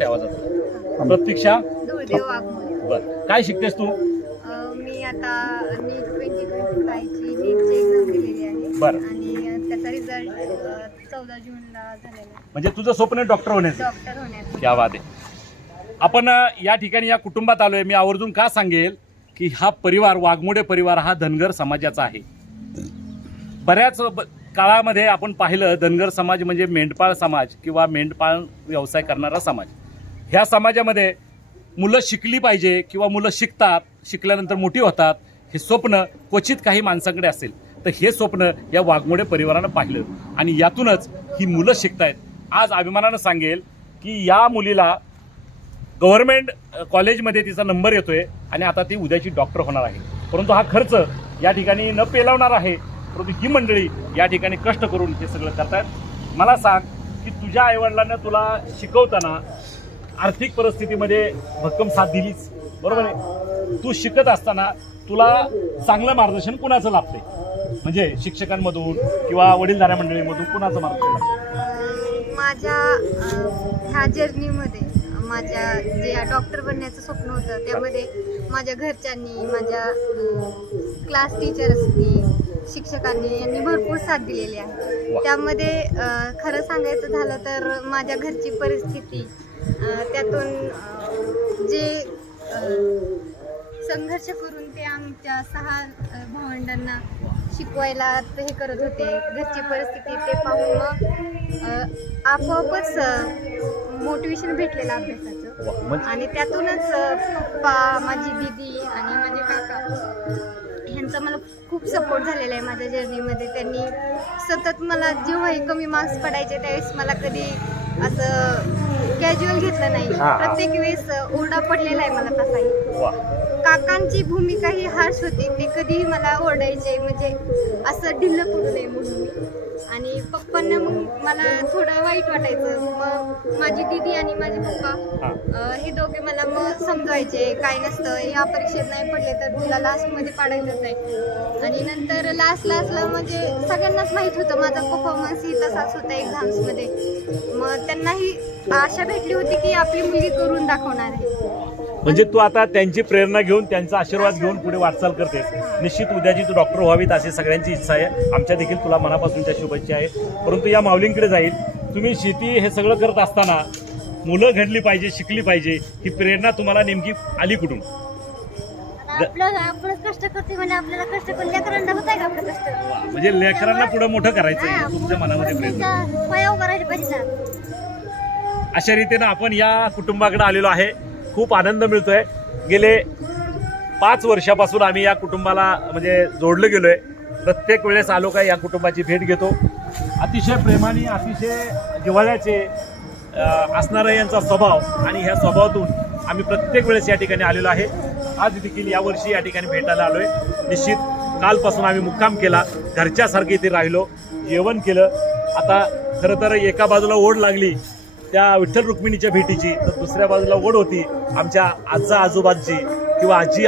आवाजात प्रतीक्षा? बर. काय शिकतेस तू? मी आता नीट ट्वेंटी ट्वेंटी फायची नीटची एक्झाम दिलेली आहे. बरं. आणि अ, त्याचा रिझल्ट चौदा जूनला झालेला आहे. म्हणजे तुझं स्वप्न डॉक्टर होण्याचं. डॉक्टर होण्याचा. क्या बात आहे. आपण या ठिकाणी या कुटुंबात आलोय. मी आवर्जून का सांगेल की हा परिवार वाघमोडे परिवार हा धनगर समाजाचा आहे. बऱ्याच काळामध्ये आपण पाहिलं धनगर समाज म्हणजे मेंढपाळ समाज किंवा मेंढपाळ व्यवसाय करणारा समाज. ह्या समाजामध्ये मुलं शिकली पाहिजे किंवा मुलं शिकतात शिकल्यानंतर मोठी होतात हे स्वप्न क्वचित काही माणसांकडे असेल. तर हे स्वप्न या वाघमोडे परिवारानं पाहिलं. आणि यातूनच ही मुलं शिकतायत. आज अभिमानानं सांगेल की या मुलीला गव्हर्मेंट कॉलेजमध्ये तिचा नंबर येतोय आणि आता ती उद्याची डॉक्टर होणार आहे. परंतु हा खर्च या ठिकाणी न पेलावणार आहे. परंतु ही मंडळी या ठिकाणी कष्ट करून हे सगळं करतायत. मला सांग की तुझ्या आईवडिलांना तुला शिकवताना आर्थिक परिस्थितीमध्ये भक्कम साथ दिलीच. बरोबर आहे? तू शिकत असताना तुला चांगलं मार्गदर्शन कुणाचं लाभते म्हणजे शिक्षकांमधून किंवा वडीलधाऱ्या मंडळीमधून कुणाचं मार्गदर्शन माझ्या ह्या जर्नीमध्ये माझ्या जे डॉक्टर बनण्याचं स्वप्न होतं त्यामध्ये माझ्या घरच्यांनी माझ्या क्लास टीचर्सनी शिक्षकांनी यांनी भरपूर साथ दिलेली आहे. त्यामध्ये खरं सांगायचं झालं तर माझ्या घरची परिस्थिती त्यातून जे संघर्ष करून ते आमच्या सहा भावंडांना शिकवायला ते हे करत होते. घरची परिस्थिती ते पाहून मग आपोआपच मोटिवेशन भेटलेलं अभ्यासाचं. म्हणजे? आणि त्यातूनच पप्पा माझी दिदी आणि माझे काका ह्यांचा मला खूप सपोर्ट झालेला आहे माझ्या जर्नीमध्ये त्यांनी सतत मला जेव्हाही कमी मार्क्स पडायचे त्यावेळेस मला कधी असं कॅज्युअल घेतलं नाही. हा. प्रत्येक वेळेस ओरडा पडलेला आहे मला तसाही. वा. काकांची भूमिका ही हार्श होती. ते कधीही मला ओरडायचे म्हणजे असं ढिल्ल पडू नये म्हणून मी. आणि पप्पांना मग मला थोडं वाईट वाटायचं. मग माझी दिदी आणि माझे पप्पा हा. अ, हे दोघे मला मग समजवायचे. काय नसतं ह्या परीक्षेत नाही पडले तर तुला लास्टमध्ये पाडायचंच आहे. आणि नंतर लास्ट लास्टला म्हणजे सगळ्यांनाच माहीत होतं. माझा परफॉर्मन्स ही तसाच होता एक्झाम्समध्ये मग आशा भेटली होती की आपली मुलगी करून दाखवणार आहे. म्हणजे तू आता त्यांची प्रेरणा घेऊन त्यांचा आशीर्वाद घेऊन पुढे वाटचाल करते निश्चित उद्याची तू डॉक्टर व्हावीत अशी सगळ्यांची इच्छा आहे. आमच्या देखील तुला मनापासूनच्या शुभेच्छा आहे परंतु या माऊलींकडे जाईल. तुम्ही शेती हे सगळं करत असताना मुलं घडली पाहिजे शिकली पाहिजे ही प्रेरणा तुम्हाला नेमकी आली कुठून? आपलं आपणच कष्ट करते म्हणजे आपल्याला कष्ट करून लेकरांना होत आहे का आपलं कष्ट? म्हणजे लेकरांना पुढे मोठं करायचं आहे तुमच्या मनामध्ये प्रेरणा त्यांच्या पायावर करायला पाहिजे ना. अशा रीतीनं आपण या कुटुंबाकडे आलेलो आहे. खूप आनंद मिळतोय. गेले पाच वर्षापासून आम्ही या कुटुंबाला म्हणजे जोडलं गेलोय. प्रत्येक वेळेस आलो का या कुटुंबाची भेट घेतो. अतिशय प्रेमाने अतिशय जिव्हाळ्याचे असणारा यांचा स्वभाव आणि ह्या स्वभावातून आम्ही प्रत्येक वेळेस या ठिकाणी आलेलो आहे. आज देखील यावर्षी या ठिकाणी भेटायला आलोय. निश्चित कालपासून आम्ही मुक्काम केला. घरच्यासारखे इथे राहिलो. जेवण केलं. आता खरं तर एका बाजूला ओढ लागली. त्या विठ्ठल रुक्मिणीच्या भेटीची तर दुसऱ्या बाजूला ओढ होती आमच्या आजचा आजोबांची किंवा आजी